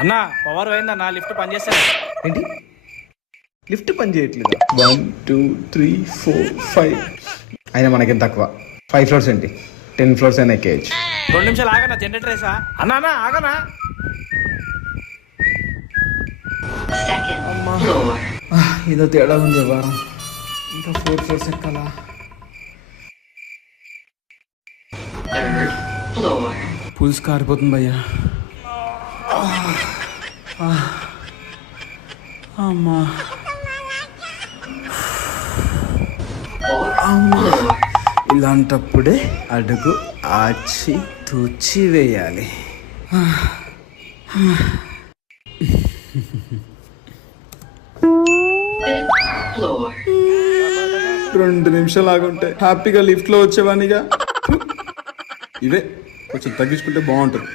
అన్న power పోయిందన్న, lift పని చేస్తాను. ఏంటి లిఫ్ట్ పని చేయట్లేదు? 1 2 3 4 5 అయినా మనకేం తక్కువ. 5 ఫ్లోర్స్ ఏంటి, 10 ఫ్లోర్స్ అయినా ఎక్కేయచ్చు. 2 నిమిషాలు ఆగనా, జనరేటర్ వేసా. అన్న అన్న ఆగనా. అమ్మా ఏదో తేడా ఉంది వారం. ఇంకా 4 ఫ్లోర్స్ ఎక్కాలా? పుల్స్ కారిపోతుంది భయ్యా. అమ్మా అమ్మా, ఇలాంటప్పుడే అడుగు ఆచి తూచి వేయాలి. 2 నిమిషాలు ఆగుంటే హ్యాపీగా లిఫ్ట్లో వచ్చేవానిగా. ఇవే కొంచెం తగ్గించుకుంటే బాగుంటుంది.